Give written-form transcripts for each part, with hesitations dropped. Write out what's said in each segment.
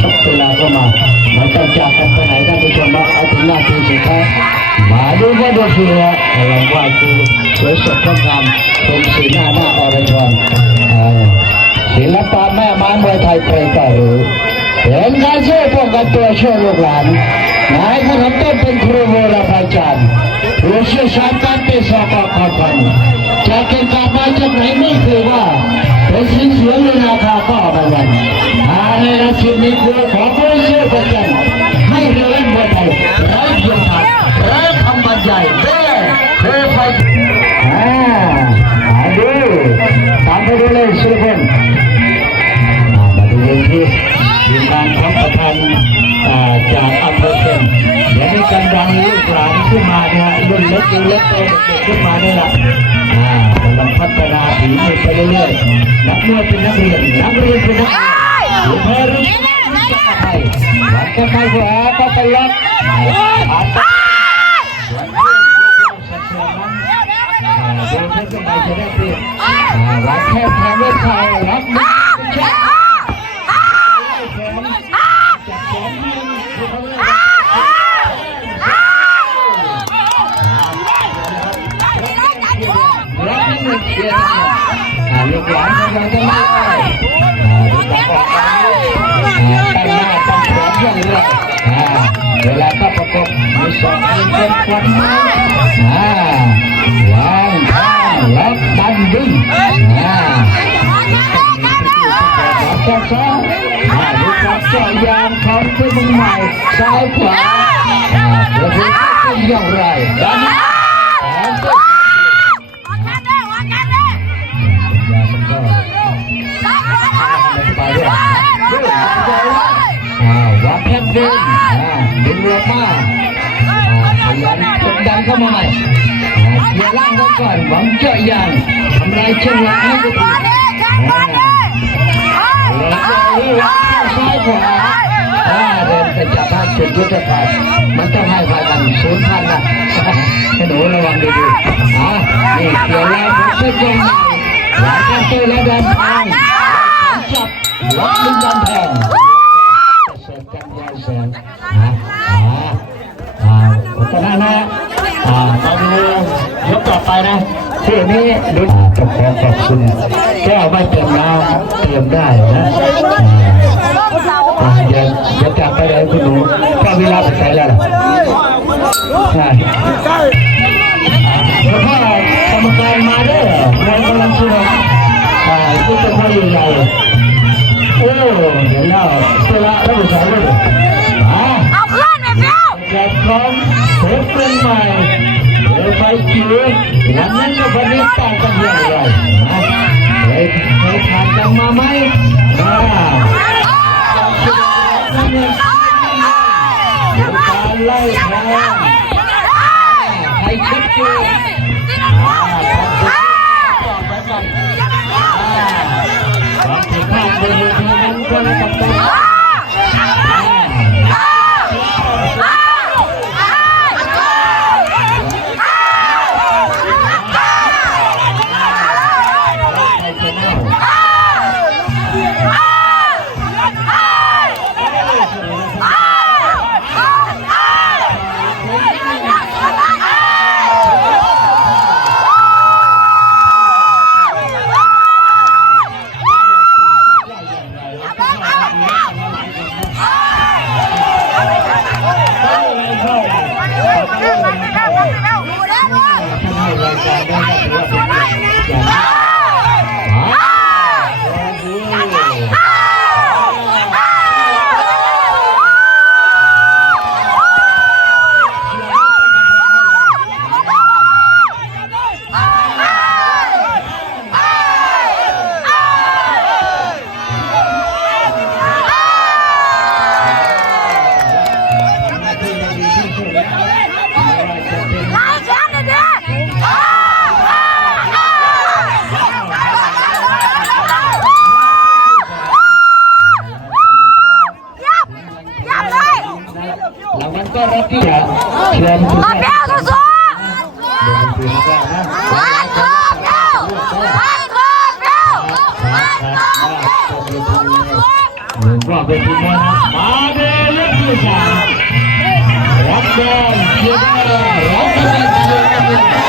ชกเวลาก็มาไม่ต้องจากกันไปไหนท่านผู้ชมมาเอาถึงหน้าที่สุดท้ายมาดูว่าดูเสือหลังว่าคือสวยสดงดงามเป็นสีหน้าอรชรศิลปะแม่ไม้มวยไทยใครก็รู้เห็นการสู้ป้องกันตัวช่วยลูกหลานนายขนมต้นเป็นครูโบราณอาจารย์ผู้เชี่ยวชาญการเตะสอบปากคำจากเก่งกาจมาจากไหนไม่คือว่าเป็นสิ่งเสียงราคาก็เอามาวันในราชินีคือของผู้เชี่ยวชาญให้เรียนมวยไทยไร้เพียงผ่านไร้คำบรรยายเด้เคยไปดูตามไปดูเลยสุพรรณมาดูที่ทีมงานของประธานจากอำเภอเชียงเดี๋ยวมีการดังลูกหลานขึ้นมาเนี่ยรุ่นเล็กเล็กโตขึ้นมาเนี่ยละกำลังพัฒนาฝีมือไปเรื่อยๆนักมวยเป็นนักเรียนเป็นนักเรียนรุ่นเพิ่มรุ่นไทยหลังจากไทยหัวก็ไปล็อกดูเพื่อนไปจะได้ดีรักแค่แทนด้วยไทยรักมันจับสองยืนรักนี่มันเชียร์ลูกหลานของเราจะไม่ได้ตั้งหน้าตั้งแขนอย่างไรเวลาถ้าประกบมีสองมือเป็นควันไม้วางข้างล็อกดันดึงแค่ซ้ายดูการเจาะยางของที่มึงใหม่ซ้ายขวาเพื่อที่จะเป็นอย่างไรดันวางแข้งดึงดึงลงมาพยายามกดดันเข้ามาใหม่เกี่ยวล่างเขาก่อนหวังเจาะยางทำลายเชือกให้ดูซ้ายขวาเดินไปจับให้จุดยุทธศาสตร์มันต้องให้พากันศูนย์พันนะให้หนูระวังดีๆนี่เกี่ยวล่างเขาเชือกยางหลังกันตัวแล้วดันทางจับล็อกดึงดันแทงก็ได้นะมาดูยกต่อไปนะที่นี้รุ่นต้องขอขอบคุณแก้วไม่เติมน้ำเติมได้นะอย่าจากไปเลยคุณหนูก็เวลาไปใส่แล้วใช่แล้วก็กรรมการมาด้วยเรากำลังสู้ผู้เป็นผู้ใหญ่โอ้เดี๋ยวแล้วตัวละแล้วผู้ชายเลยเอาเพื่อนไปเปล่าแจกของเพิ่มเติมใหม่ไฟจิ๋ววันนั้นก็วันนี้ต่างกันอย่างไรเคยผ่านกันมาไหมการไล่แทงใครคิดอยู่ความผิดพลาดบนเวทีนั้นก็เลยต้องก็รับที่จะเชิญคุณแม่สู้ๆ ก็เป็นทีมมวยนะมาเดินเล่นที่สามรับเดินเชียร์เดินรับเดินเชียร์เดิน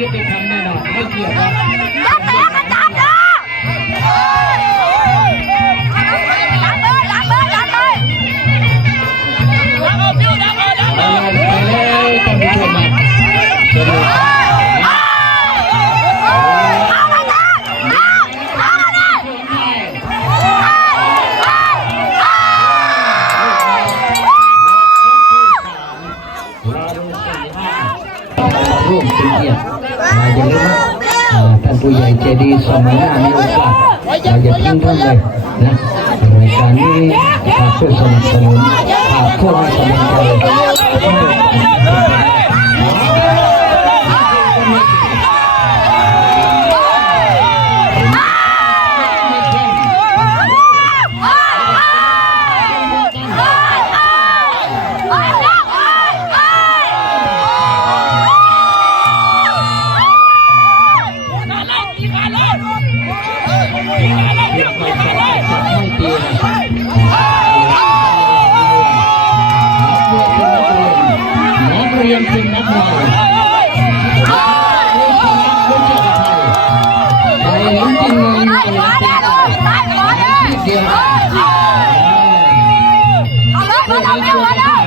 ยุติธรรมแน่นอนไม่เกี่ยวกับร่วมเป็นเกียรติอย่าลืมว่าท่านผู้ใหญ่ใจดีสมัยหน้ามีโอกาสอย่าทิ้งท่านเลยนะรายการนี้ช่วยสนับสนุนเพื่อให้กำลังใจเป็นนักมวยไปเห็นจริงเลยเดียวเอาเลยเอาเลยเอา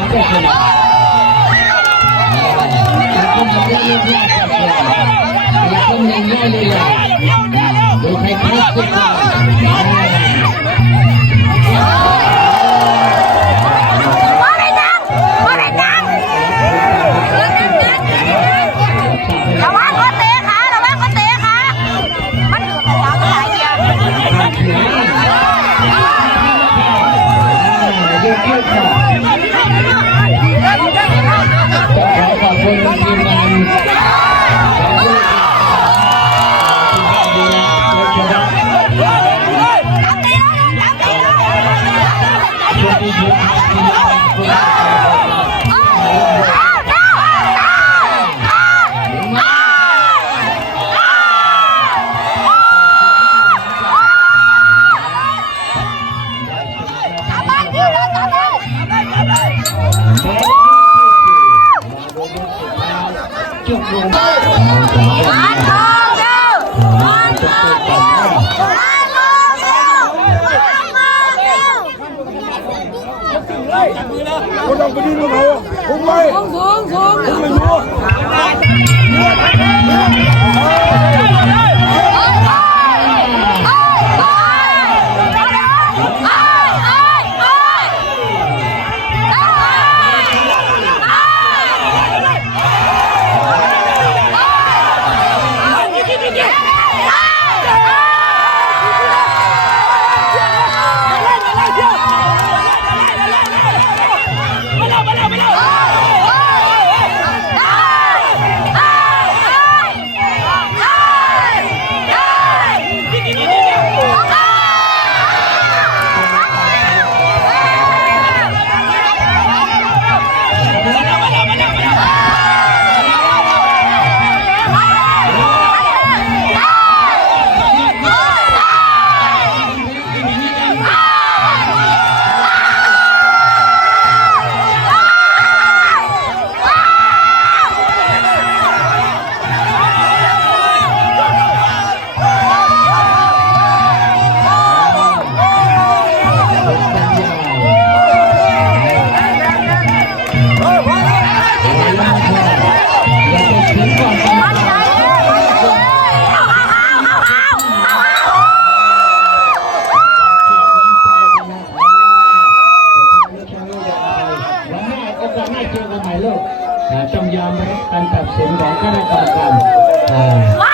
คนเราไปดิ้นกับเขาผมไม่ผมไม่รู้ เจอกันใหม่ลูกต้องยอมรับการตัดสินของคณะกรรมการ